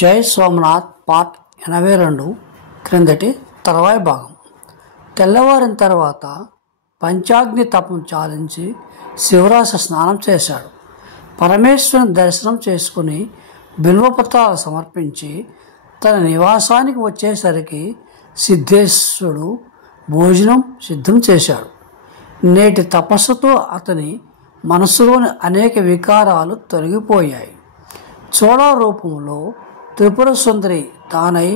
జై సోమనాథ్ పార్ట్ 82 క్రిందటి తర్వాయి భాగం. తెల్లవారిన తర్వాత పంచాగ్ని తపం చాలించి శివరాశి స్నానం చేశాడు. పరమేశ్వరుని దర్శనం చేసుకుని బిల్వపత్రాలు సమర్పించి తన నివాసానికి వచ్చేసరికి సిద్ధేశ్వరుడు భోజనం సిద్ధం చేశాడు. నేటి తపస్సుతో అతని మనసులోని అనేక వికారాలు తొలగిపోయాయి. చోళ రూపంలో త్రిపుర సుందరి తానై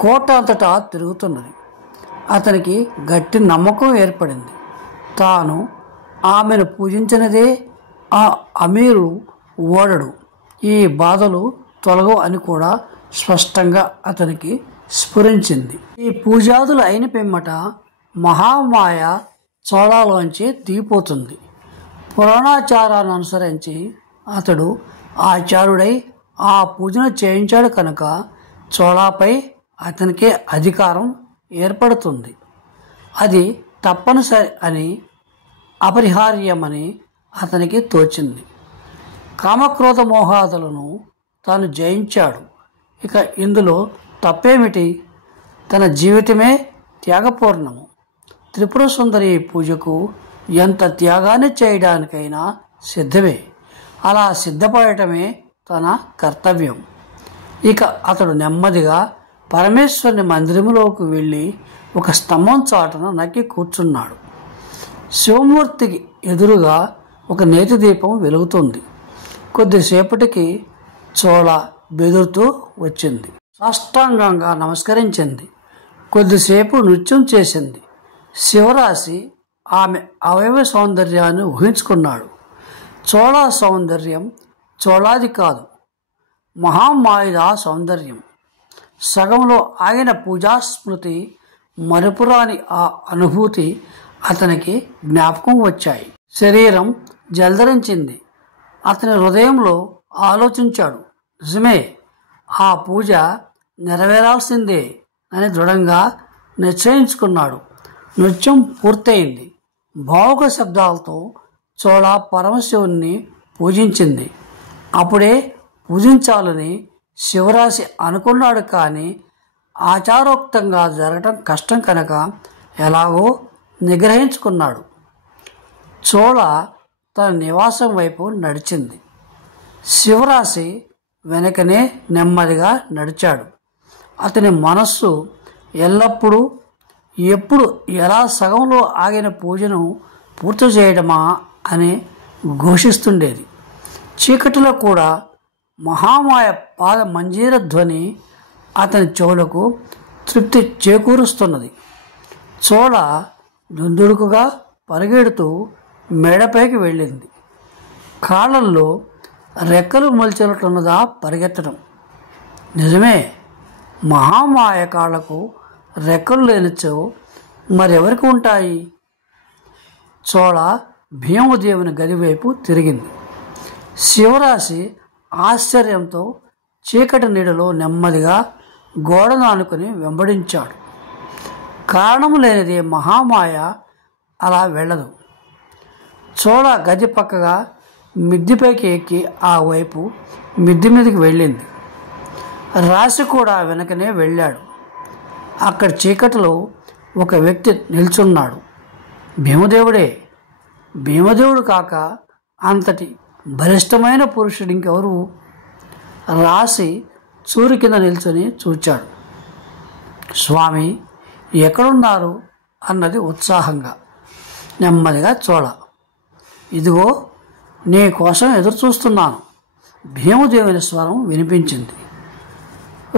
కోట అంతటా తిరుగుతున్నది. అతనికి గట్టి నమ్మకం ఏర్పడింది. తాను ఆమెను పూజించినదే ఆ అమీరు ఓడడు, ఈ బాధలు తొలగవు అని కూడా స్పష్టంగా అతనికి స్ఫురించింది. ఈ పూజాదులు అయిన పిమ్మట మహామాయ చోళలోంచి దిగిపోతుంది. పురాణాచారాన్ని అనుసరించి అతడు ఆచార్యుడై ఆ పూజను చేయించాడు కనుక చోళాపై అతనికే అధికారం ఏర్పడుతుంది. అది తప్పనిసరి అని అపరిహార్యమని అతనికి తోచింది. కామక్రోధ మోహాదులను తాను జయించాడు. ఇక ఇందులో తప్పేమిటి? తన జీవితమే త్యాగపూర్ణము. త్రిపుర సుందరి పూజకు ఎంత త్యాగాన్ని చేయడానికైనా సిద్ధమే. అలా సిద్ధపడటమే తన కర్తవ్యం. ఇక అతడు నెమ్మదిగా పరమేశ్వరుని మందిరంలోకి వెళ్ళి ఒక స్తంభం చాటున నక్కి కూర్చున్నాడు. శివమూర్తికి ఎదురుగా ఒక నేతి దీపం వెలుగుతుంది. కొద్దిసేపటికి చోళ బెదురుతూ వచ్చింది. సాష్టాంగంగా నమస్కరించింది. కొద్దిసేపు నృత్యం చేసింది. శివరాశి ఆమె అవయవ సౌందర్యాన్ని ఊహించుకున్నాడు. చోళ సౌందర్యం చోళాది కాదు, మహామాయుధ సౌందర్యం. సగంలో ఆగిన పూజాస్మృతి, మరుపురాని ఆ అనుభూతి అతనికి జ్ఞాపకం వచ్చాయి. శరీరం జలధరించింది. అతని హృదయంలో ఆలోచించాడు. నిజమే, ఆ పూజ నెరవేరాల్సిందే అని దృఢంగా నిశ్చయించుకున్నాడు. నృత్యం పూర్తయింది. భావుక శబ్దాలతో చోళ పరమశివుణ్ణి పూజించింది. అప్పుడే పూజించాలని శివరాశి అనుకున్నాడు. కానీ ఆచారోక్తంగా జరగటం కష్టం కనుక ఎలాగో నిగ్రహించుకున్నాడు. చోళ తన నివాసం వైపు నడిచింది. శివరాశి వెనకనే నెమ్మదిగా నడిచాడు. అతని మనస్సు ఎల్లప్పుడూ ఎప్పుడు ఎలా సగంలో ఆగిన పూజను పూర్తి చేయడమా అని ఘోషిస్తుండేది. చీకటిలో కూడా మహామాయ పాద మంజీర ధ్వని అతని చెవులకు తృప్తి చేకూరుస్తున్నది. చోళ దుందుడుకుగా పరిగెడుతూ మేడపైకి వెళ్ళింది. కాళ్ళల్లో రెక్కలు మొలిచినట్లున్నదా పరిగెత్తడం. నిజమే, మహామాయ కాళ్లకు రెక్కలు లేనిచో మరెవరికి ఉంటాయి? చోళ భీమదేవుని గది వైపు తిరిగింది. శివరాశి ఆశ్చర్యంతో చీకటి నీడలో నెమ్మదిగా గోడను ఆనుకుని వెంబడించాడు. కారణం లేనిదే మహామాయ అలా వెళ్ళదు. చోళ గది పక్కగా మిద్దిపైకి ఎక్కి ఆ వైపు మిద్ది మీదకి వెళ్ళింది. రాశి కూడా వెనకనే వెళ్ళాడు. అక్కడ చీకటిలో ఒక వ్యక్తి నిల్చున్నాడు. భీమదేవుడే. భీమదేవుడు కాక అంతటి బలిష్టమైన పురుషుడు ఇంకెవరు? రాశి చూరు కింద నిల్చొని చూచాడు. స్వామి, ఎక్కడున్నారు అన్నది ఉత్సాహంగా. నెమ్మదిగా చోళ, ఇదిగో నీ కోసం ఎదురు చూస్తున్నాను. భీమదేవుని స్వరం వినిపించింది.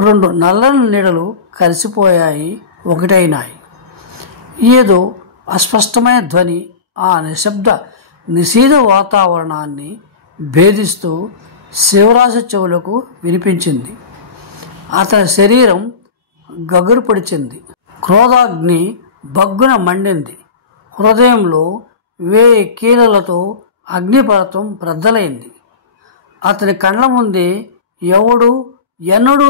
రెండు నల్లని నీడలు కలిసిపోయాయి, ఒకటైనాయి. ఏదో అస్పష్టమైన ధ్వని ఆ నిశ్శబ్ద నిశీధ వాతావరణాన్ని భేదిస్తూ శివరాశి చెవులకు వినిపించింది. అతని శరీరం గగురు పొడిచింది. క్రోధాగ్ని బగ్గున మండింది. హృదయంలో 1000 కీలలతో అగ్నిపర్వతం బ్రద్దలైంది. అతని కళ్ళ ముందే ఎవడు ఎన్నడూ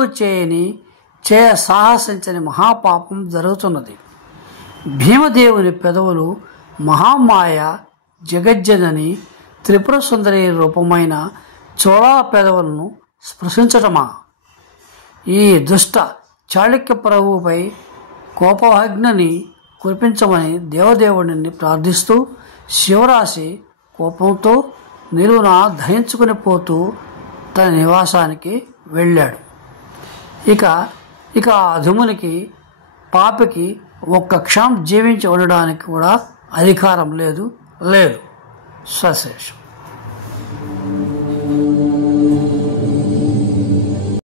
చేయ సాహసించని మహాపాపం జరుగుతున్నది. భీమదేవుని పెదవులు మహామాయ జగజ్జనని త్రిపుర సుందరి రూపమైన చోళా పెదవులను స్పృశించటమా? ఈ దుష్ట చాళుక్య ప్రభువుపై కోపాగ్నిని కురిపించమని దేవదేవుడిని ప్రార్థిస్తూ శివరాశి కోపంతో నిలువున దహించుకుని పోతూ తన నివాసానికి వెళ్ళాడు. ఇక ఆ అధమునికి పాపికి ఒక్క క్షణం జీవించి ఉండడానికి కూడా అధికారం లేదు. స్వశేషం.